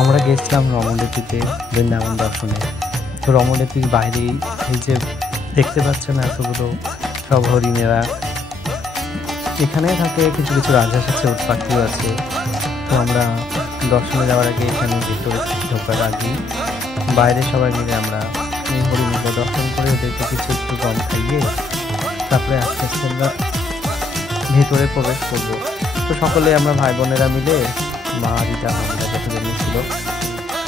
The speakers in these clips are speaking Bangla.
আমরা গেছিলাম রমণীতিতে বৃন্দাবন দর্শনে। তো রমণীতির বাইরেই এই যে দেখতে পাচ্ছেন এতগুলো সব হরিণেরা এখানে থাকে, কিছু কিছু রাজহাঁস আছে, উট পাখিও আছে। তো আমরা দর্শনে যাওয়ার আগে এখানে ভিতরে ঢোকার আগে বাইরে সবাই মিলে আমরা এই হরিণগুলো দর্শন করে ওদেরকে কিছু একটু কম খাইয়ে তারপরে আস্তে আস্তে আমরা ভেতরে প্রবেশ করব। তো সকলে আমরা ভাই বোনেরা মিলে, মা দিদা আমরা যতজন ছিল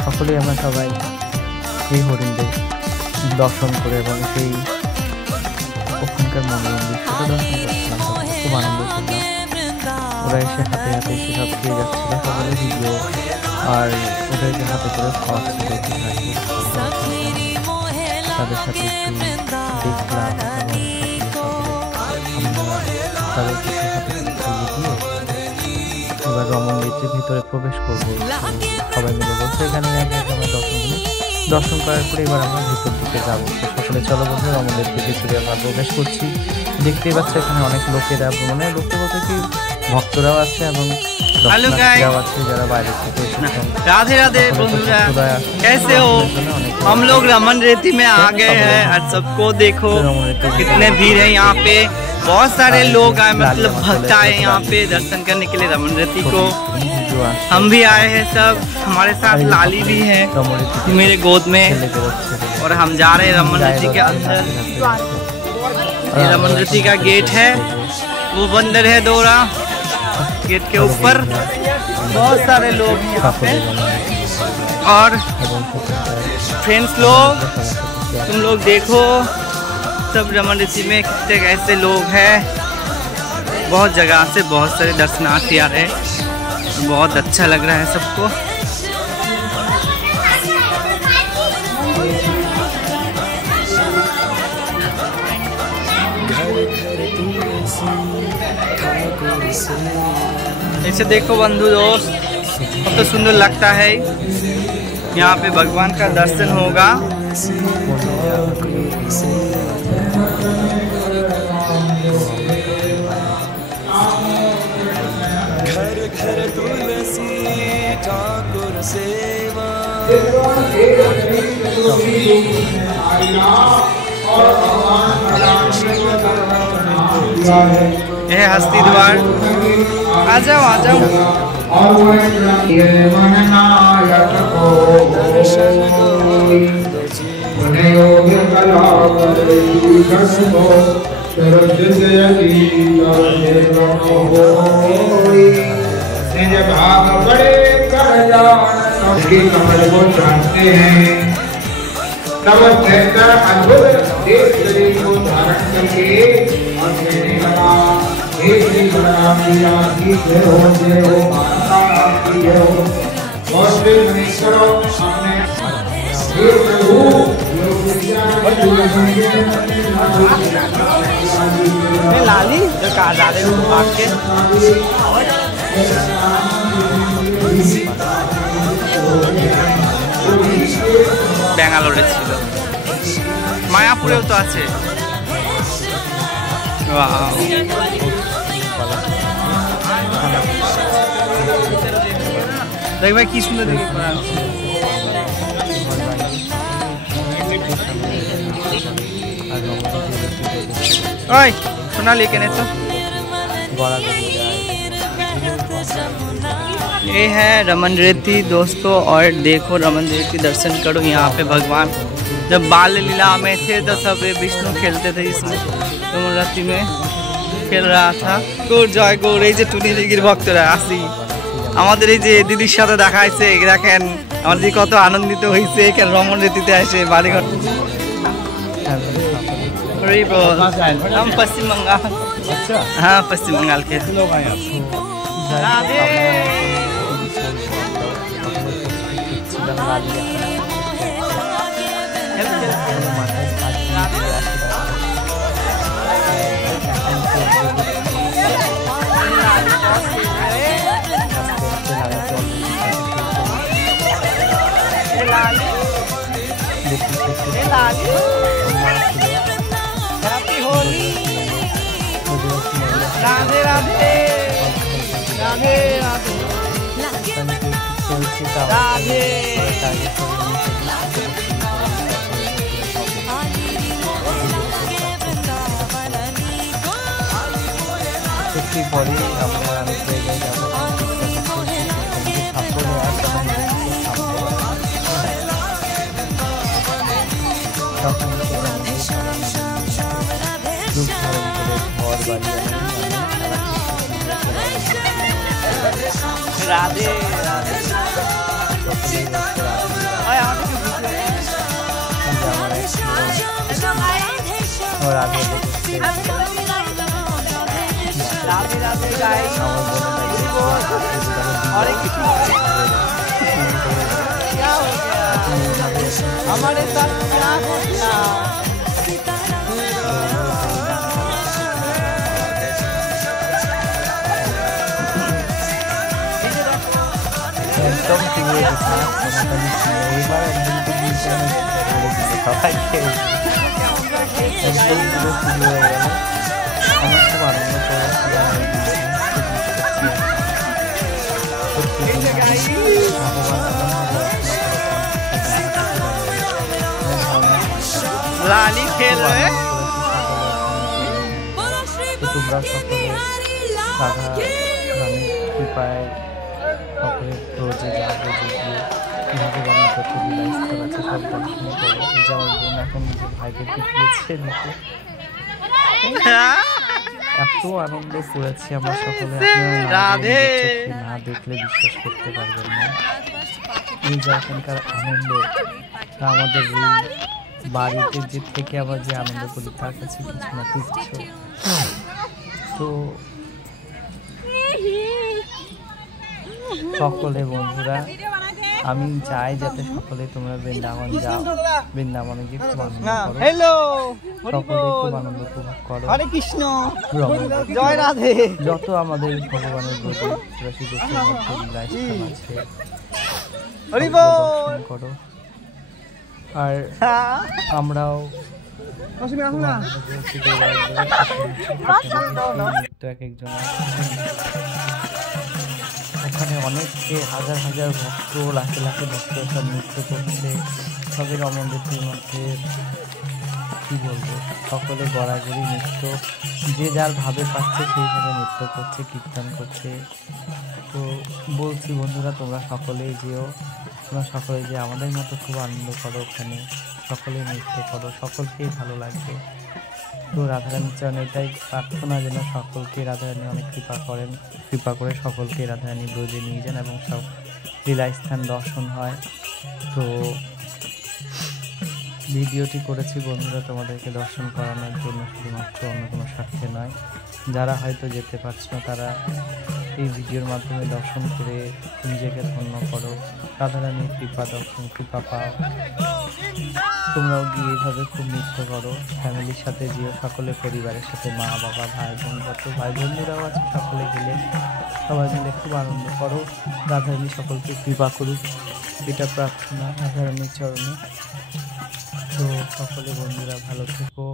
সকলেই আমরা সবাই এই হরিণদের দর্শন করে এবং সেই ওখানকার মনোরম দৃশ্যটা দর্শন করছিলাম। খুব আনন্দ করলাম। ওরা এসে হাতে হাতে এসে সব খেয়ে যাচ্ছিল, সকলে ভিডিও আর ওদেরকে হাতে করে খাওয়াচ্ছিল। তাদের সাথে একটু দেখলাম এবং আমরা তাদেরকে হাতে করে খাইয়ে দিয়ে এবার রমণীতির ভিতরে প্রবেশ করবো। সবাই মিলে বলছে এখানে আগে আমরা দর্শন করার পরে এবার আমরা ভিতর দিকে যাবো। সকলে চলো বলছে রমণীতির ভিতরে আমরা প্রবেশ করছি। দেখতেই পাচ্ছি এখানে অনেক লোকেরা, মানে লোকে বলতে কি ভক্তরাও আছে এবং যারা বাইরে থেকে এসেছেন। राधे राधे बंधुरा, कैसे हो? हम लोग रमन रेती में आ गए हैं और सबको देखो कितने भीड़ है यहाँ पे। बहुत सारे लोग आए, मतलब भक्त आए यहाँ पे दर्शन करने के लिए रमन रेती को। हम भी आए हैं सब, हमारे साथ लाली भी है मेरे गोद में, और हम जा रहे हैं रमन रेती के अंदर। ये रमन रेती का गेट है, वो बंदर है दोरा गेट के ऊपर। बहुत सारे लोग यहाँ पे, और फ्रेंड्स लोग तुम लोग देखो सब रमन रेती में कितने ऐसे लोग हैं। बहुत जगह से बहुत सारे दर्शनार्थी आ रहे हैं, बहुत अच्छा लग रहा है सबको। ऐसे देखो बंधु दोस्त, बहुत तो सुंदर लगता है। यहाँ पे भगवान का दर्शन होगा। घर घर तुलसी ठाकुर सेवा। यह हस्ती द्वार, आ जाओ आ जाओ। भाग बड़े कर उसकी कमर को जानते हैं, तब देखकर अद्भुत देव शरीर को धारण करके और कहने लगा, हे श्री बलराम लीला की जय हो माता की जय हो। और श्री मनीश्वरों हमने हे प्रभु लाली जो कहा जा रहे हो आपके ব্যাঙ্গালোরে ছিল, মায়াপুরেও তো আছে। দেখবে কি সুন্দর দেখে করা আছে। ওই সোনালি কেনে তো ये है रमन रेती दोस्तों। और देखो रमन रेती दर्शन करो। यहाँ पे भगवान जब बाल लीला में थे तो सब विष्णु खेलते थे इसमें, रमन रेती में खेल रहा था। गोर जय गोर। এই যে টুনি দিদির ভক্তরা আসি, আমাদের এই যে দিদির সাথে দেখা হয়েছে, দেখেন আমার দিদি কত আনন্দিত হয়েছে এখানে রমন रेतीতে এসে বাড়িঘর। हम पश्चिम बंगाल। अच्छा हाँ, पश्चिम बंगाल के लोग आए। राधे हैप्पी होली। राधे राधे राधे राधे राधे একটু পরে আমরা অনেক জায়গায় যাবো তখন রূপ ধারণ করে ঘর বাড়ি राधे राधे राधे राधे गाइस और क्या हो गया हमारे साथ क्या हो गया एकदम प्रिय এবার সবাইকে একদম পুরো প্রিয় হয়ে গেল আমার খুব আনন্দ लाली खेल रहे তোমরা সকলে রাধা রানীর কৃপায় সকলে রোজে যাবে কীভাবে রান্না করতে বিলাইস্থল আছে সব দর্শন করো। এই যে আমার বোন এখন নিজের ভাইদেরকে দিয়েছে নিতে এত আনন্দ করেছি আমরা সকলে, রাধে না দেখলে বিশ্বাস করতে পারবেন না এই যে এখানকার আনন্দ। তা আমাদের বাড়িতে যে থেকে আবার যে আনন্দ করি তার কাছে কিছু না তুচ্ছ। তো সকলে বন্ধুরা আমি চাই যাতে সকলে তোমরা বৃন্দাবন যাও, বৃন্দাবনে গিয়ে খুব আনন্দ করো, সকলে খুব আনন্দ উপভোগ করো। হরে কৃষ্ণ জয় রাধে। যত আমাদের ভগবানের প্রতি রসিক লীলাস্থান আছে দর্শন করো। আর আমরাও এক একজন ওখানে অনেকে হাজার হাজার ভক্ত লাখে লাখে ভক্ত সব নৃত্য করছে। সবের রমণদের মধ্যে কী বলবো, সকলে গড়াগড়ি নৃত্য যে যার ভাবে পাচ্ছে সেইভাবে নৃত্য করছে, কীর্তন করছে। তো বলছি বন্ধুরা তোমরা সকলেই যেও, তোমরা সকলে যে আমাদের মতো খুব আনন্দ করো, ওখানে সকলে নৃত্য করো, সকলকেই ভালো লাগবে। তো রাধারানীর চরণে এটাই প্রার্থনা যেন সকলকে রাধারানী অনেক কৃপা করে সকলকে রাধারানী ব্রজে নিয়ে যান এবং সব লীলাস্থান দর্শন হয়। তো ভিডিওটি করেছি বন্ধুরা তোমাদেরকে দর্শন করানোর জন্য, শুধুমাত্র অন্য কোনো স্বার্থে নয়। যারা হয়তো যেতে পারছো না তারা এই ভিডিওর মাধ্যমে দর্শন করে নিজেকে ধন্য করো, রাধারানীর কৃপা পাও। তোমরাও গিয়ে এভাবে খুব নৃত্য করো, ফ্যামিলির সাথে যেও, সকলে পরিবারের সাথে, মা বাবা ভাই বোন যত ভাই বন্ধুরাও আছে সকলে গেলে সবাই মিলে খুব আনন্দ করো। রাধারানী সকলকে কৃপা করুক, এটা প্রার্থনা রাধারানীর চরণে। তো সকলে বন্ধুরা ভালো থেকো।